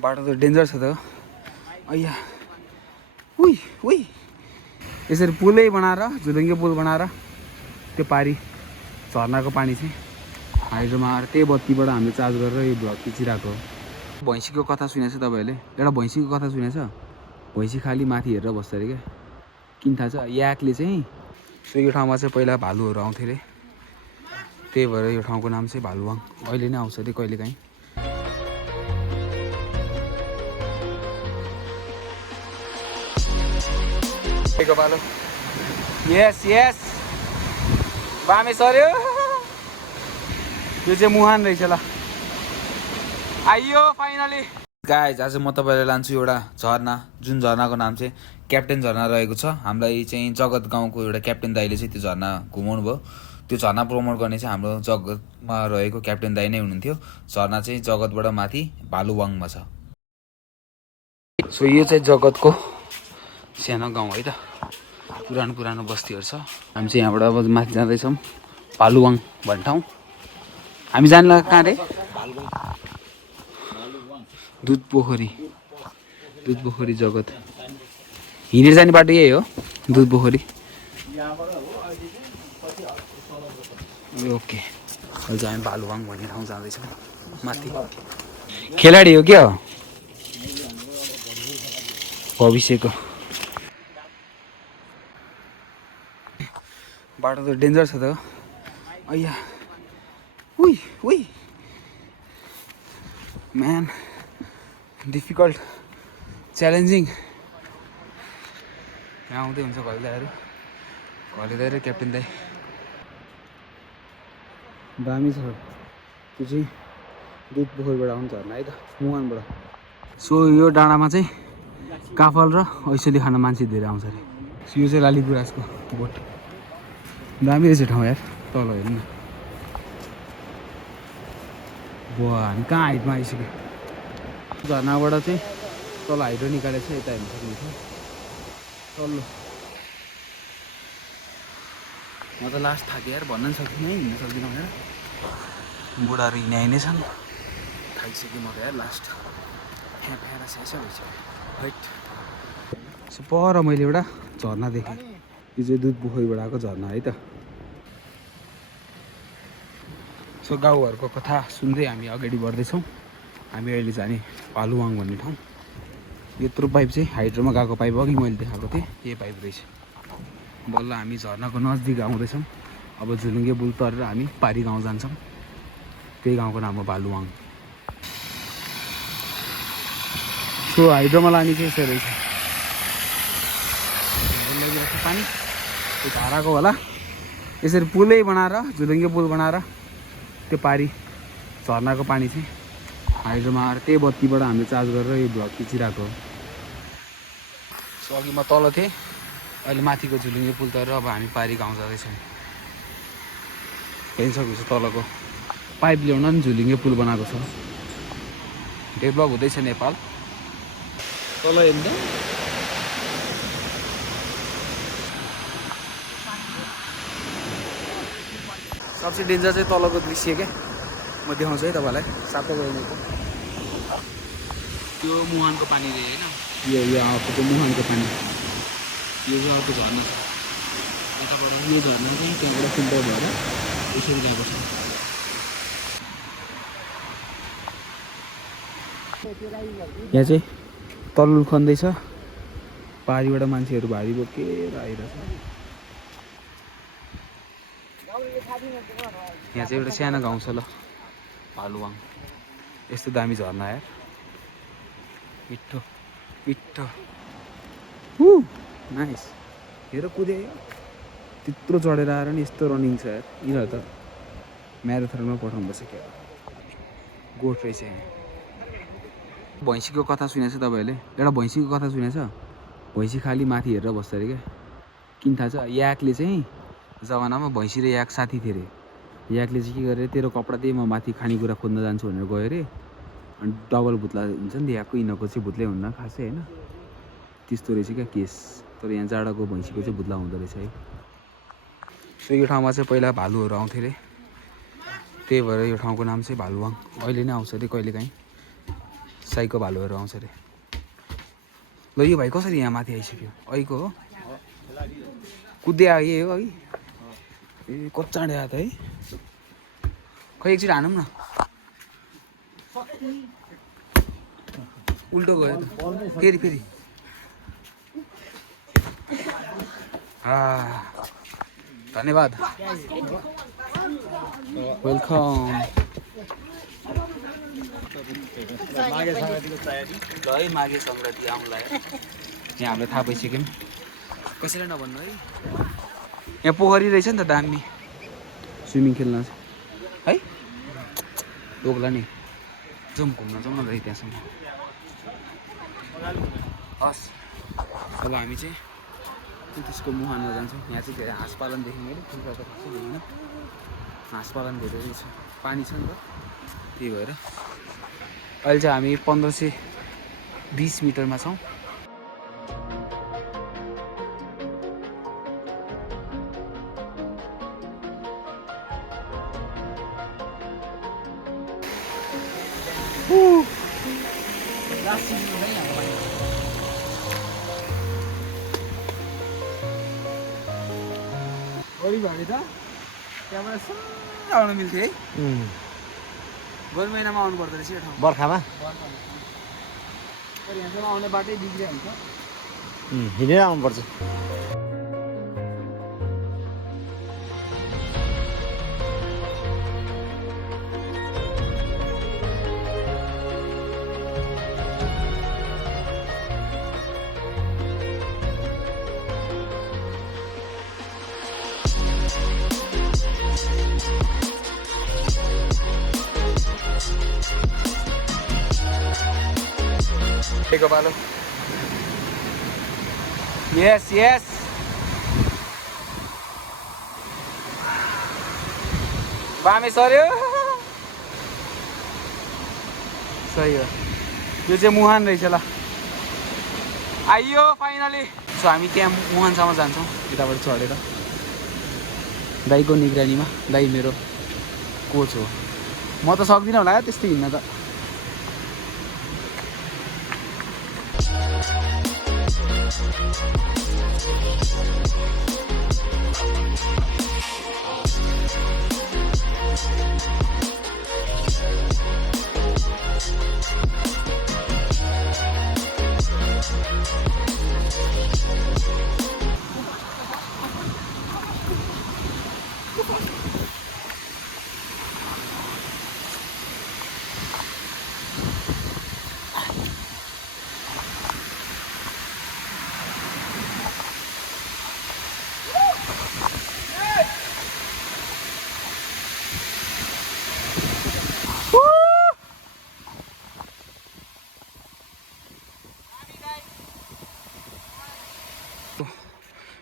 बाटो त डेन्जर छ त अय्या उई उई यसरी पुलै बनाएर झुलुङ्गे पुल बनाएर त्यो पारी झर्नाको पानी चाहिँ हाइड्रोमा आएर त्यही बत्तीबाट हामीले चार्ज गरेर यो भ्लग खिचिरहेको हो। भैँसीको कथा सुनेछ तपाईँहरूले? एउटा भैँसीको कथा सुनेछ? भैँसी खाली माथि हेरेर बस्छ अरे क्या। किन थाहा छ? याकले चाहिँ सो यो ठाउँमा चाहिँ पहिला भालुहरू आउँथे अरे, त्यही भएर यो ठाउँको नाम चाहिँ भालुवाङ। अहिले नै आउँछ अरे कहिलेकाहीँ। पालो यस यस बामे सर्यो। यो चाहिँ मुहान रहेछ ल। आइयो फाइनली गाइज। आज म तपाईँलाई लान्छु एउटा झरना, जुन झरनाको नाम चाहिँ क्याप्टेन झरना रहेको छ। हामीलाई चाहिँ जगत गाउँको एउटा क्याप्टेन दाइले चाहिँ त्यो झरना घुमाउनु भयो। त्यो झरना प्रमोट गर्ने चाहिँ हाम्रो जगतमा रहेको क्याप्टेन दाइ नै हुनुहुन्थ्यो। झरना चाहिँ जगतबाट माथि भालुवाङमा छ। सो यो चाहिँ जगतको सानो गाउँ है त, पुरानो पुरानो बस्तीहरू छ। हामी चाहिँ यहाँबाट अब माथि जाँदैछौँ भालुवाङ भन्ने ठाउँ। हामी जानु कहाँ रे? दुधपोखरी। दुधपोखरी जगत हिँडेर जाने बाटो यही हो, दुधपोखरी। ओके अहिले चाहिँ हामी भालुवाङ भन्ने ठाउँ जाँदैछौँ माथि। खेलाडी हो क्या भविष्यको। बाटो त डेन्जर छ त अय्या उई उई म्यान, डिफिकल्ट, च्यालेन्जिङ। यहाँ आउँदै हुन्छ घले दाइहरू क्याप्टेन दाइ। दामी छ त्यो चाहिँ दुधपोखरीबाट आउँछ झर्ना है त, मुहानबाट। सो यो डाँडामा चाहिँ काफल र ऐसली खान मान्छे धेरै आउँछ अरे। यो चाहिँ लालीगुराँसको बोट। दामी रहेछ ठाउँ यार। तल हेर्नु न। बुवा हामी कहाँ हाइटमा आइसक्यो। झर्नाबाट चाहिँ तल हाइड्रो निकालेको छ, यता हेर्नु सक्नुहुन्छ तल्लो। म त लास्ट थाकेँ यार, भन्न पनि सक्दिनँ है, हिँड्न सक्दिनँ भनेर। बुढाहरू हिँडाइ नै छन्। थाकिसकेँ म त यार लास्ट। यहाँ फ्यारा स्यासा भइसक्यो हाइट। सो पर मैले एउटा झर्ना देखेँ। यो चाहिँ दुधपोखरीबाट आएको झर्ना है त। सो गाउँहरूको कथा सुन्दै हामी अगाडि बढ्दैछौँ। हामी अहिले जाने भालुवाङ भन्ने ठाउँ। यत्रो पाइप चाहिँ हाइड्रोमा गएको पाइप अघि मैले देखाएको थिएँ, यही पाइप रहेछ। बल्ल हामी झर्नाको नजिक आउँदैछौँ। अब झुलुङ्गे पुल तरेर हामी पारी गाउँ जान्छौँ। त्यही गाउँको नाम हो भालुवाङ। सो हाइड्रोमा लाने चाहिँ यसो रहेछ। पानी त्यो धाराको होला, यसरी पुलै बनाएर झुलुङ्गे पुल बनाएर त्यो पारी झर्नाको पानी चाहिँ हाइड्रोमा आएर त्यही बत्तीबाट हामीले चार्ज गरेर यो भ्लग खिचिरहेको हो। सो अघि म तल थिएँ, अहिले माथिको झुलुङ्गे पुल तरेर अब हामी पारी गाउँ जाँदैछौँ। हेर्न सक्नुहुन्छ तलको पाइप ल्याउन पनि झुलुङ्गे पुल बनाएको छ। डेभलप हुँदैछ नेपाल। तल हेर्नु सबसे डेन्जर चाहिँ तलको दृश्य क्या। म देखाउँछु है तपाईँलाई। सातो गइरहेको त्यो मुहानको पानी रे होइन, यो आएको त्यो मुहानको पानी। यो चाहिँ अर्को झर्ना छ यताबाट। यो झर्ना चाहिँ त्यहाँबाट फिल्टर भएर यसरी गएको छ। यहाँ चाहिँ तरुल खन्दैछ, पारीबाट मान्छेहरू भारी बोकेर आइरहेछ। यहाँ चाहिँ एउटा सानो गाउँ छ ल भालुवाङ। यस्तो दामी झर्ना यार, मिठो मिठो। नाइस। हेर कुदे त्यत्रो चढेर आएर नि यस्तो रनिङ छ यार। यिनीहरू त म्याराथनमा पठाउनुपर्छ क्या। गोठ रहेछ यहाँ। भैँसीको कथा सुनेछ तपाईँहरूले? एउटा भैँसीको कथा सुनेछ? भैँसी खाली माथि हेरेर बस्छ अरे क्या। किन थाहा छ? याकले चाहिँ जमानामा भैँसी र याक साथी थिए अरे। याकले चाहिँ के गरे, तेरो कपडा दिए म माथि खानेकुरा खोज्न जान्छु भनेर गयो अरे। अनि डबल भुत्ला हुन्छ नि त याकको, यिनीहरूको चाहिँ भुत्लै हुन्न खासै होइन, त्यस्तो रहेछ क्या केस। तर यहाँ जाडाको भैँसीको चाहिँ भुत्ला हुँदो रहेछ है। सो यो ठाउँमा चाहिँ पहिला भालुहरू आउँथे अरे, त्यही भएर यो ठाउँको नाम चाहिँ भालुवाङ। अहिले नै आउँछ अरे कहिलेकाहीँ। साइको भालुहरू आउँछ अरे। ल यो भाइ कसरी यहाँ माथि आइसक्यो? अहिको हो कुद्दै आयो हो अघि। ए कच्चाँडे आयो त है। खै एकचोटि हानौँ न। उल्टो गयो त फेरि फेरि। धन्यवाद वेलकम। है माघे सङ्क्रान्ति आउँला यहाँ हामीलाई थाहा पाइसक्यौँ। कसैलाई नभन्नु है। यहाँ पोखरी रहेछ नि त दामी स्विमिङ खेल्न है। टोक्ला नि जाउँ घुम्न जाउँ न त त्यहाँसम्म। हस् अब हामी चाहिँ त्यसको मुहानमा जान्छौँ। यहाँ चाहिँ धेरै हाँस पालन देख्यौँ मैले। कुखुरा त खासै देख्दैन, हाँस पालन धेरै छ, पानी छ नि त। त्यही भएर अहिले चाहिँ हामी 1520 मिटरमा छौँ। गरी भयो त त्यहाँबाट सर आउनु मिल्थ्यो है। गरम महिनामा आउनु पर्दो रहेछ यो ठाउँ। बर्खामा यहाँसम्म आउने बाटै बिग्रिया हुन्छ। हिँडेर आउनुपर्छ। Take a follow. Yes, yes. बामे सर्यो। सही हो। यो चाहिँ मुहान रहेछ ल। आइयो फाइनली। सो हामी त्यहाँ मुहानसम्म जान्छौँ यताबाट चढेर। दाइको निगरानीमा। दाइ मेरो कोच हो। म त सक्दिनँ होला त्यस्तै हिँड्न त।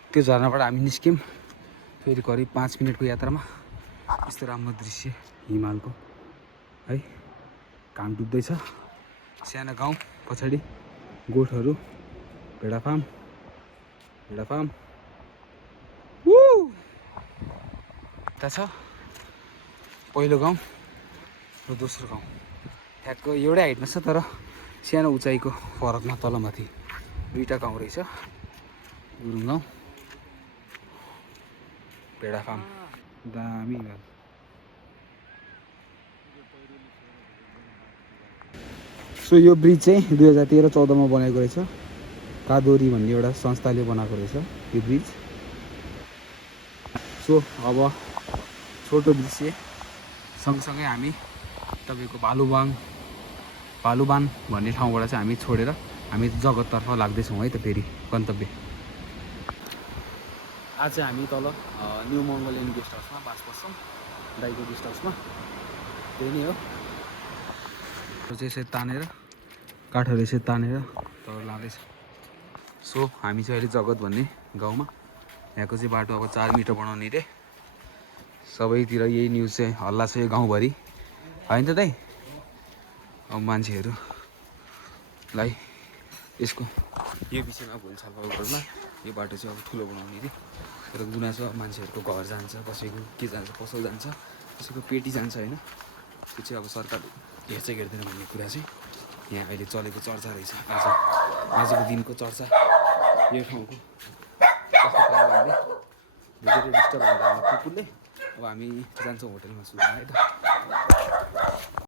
त्यो झरनाबाट हामी निस्क्यौँ। फेरि करिब 5 मिनटको यात्रामा यस्तो राम्रो दृश्य हिमालको है। घाम डुब्दैछ। सानो गाउँ पछाडि गोठहरू, भेडा फार्म यता छ पहिलो गाउँ र दोस्रो गाउँ। ठ्याक्क एउटै हाइटमा छ तर सानो उचाइको फरकमा तलमाथि दुईवटा गाउँ रहेछ। गुरुङ गाउँ, भेडा फार्म दामी भयो। सो यो ब्रिज चाहिँ 2013-14 मा बनेको रहेछ। कादोरी भन्ने एउटा संस्थाले बनाएको रहेछ यो ब्रिज। सो अब छोटो दृश्य सँगसँगै हामी तपाईँको भालुबान भन्ने ठाउँबाट चाहिँ हामी छोडेर हामी जगततर्फ लाग्दैछौँ है त फेरि गन्तव्य। आज चाहिँ हामी तल न्यू मङ्गोलियन गेस्ट हाउसमा बास बस्छौँ, दाइको गेस्ट हाउसमा। त्यही नै हो। चाहिँ यसरी तानेर काठहरू यसरी तानेर तल लाँदैछ। सो हामी चाहिँ अहिले जगत भन्ने गाउँमा। यहाँको चाहिँ बाटो अब 4 मिटर बनाउने रे। सबैतिर यही न्युज चाहिँ हल्ला छ यो गाउँभरि होइन त दाइ। अब मान्छेहरूलाई यसको यो विषयमा भुलछाल गर्नुमा यो बाटो चाहिँ अब ठुलो बनाउने रे। तर गुनासो मान्छेहरूको घर जान्छ, कसैको के जान्छ, पसल जान्छ, कसैको पेटी जान्छ होइन। त्यो चाहिँ अब सरकारले हेर्छ हेर्दैन भन्ने कुरा चाहिँ यहाँ अहिले चलेको चर्चा रहेछ आजको दिनको चर्चा यो ठाउँको कस्तो पाराले धेरै डिस्टर्ब हुन्छ हाम्रो कुकुरले अब हामी जान्छौँ होटलमा सुत्न है त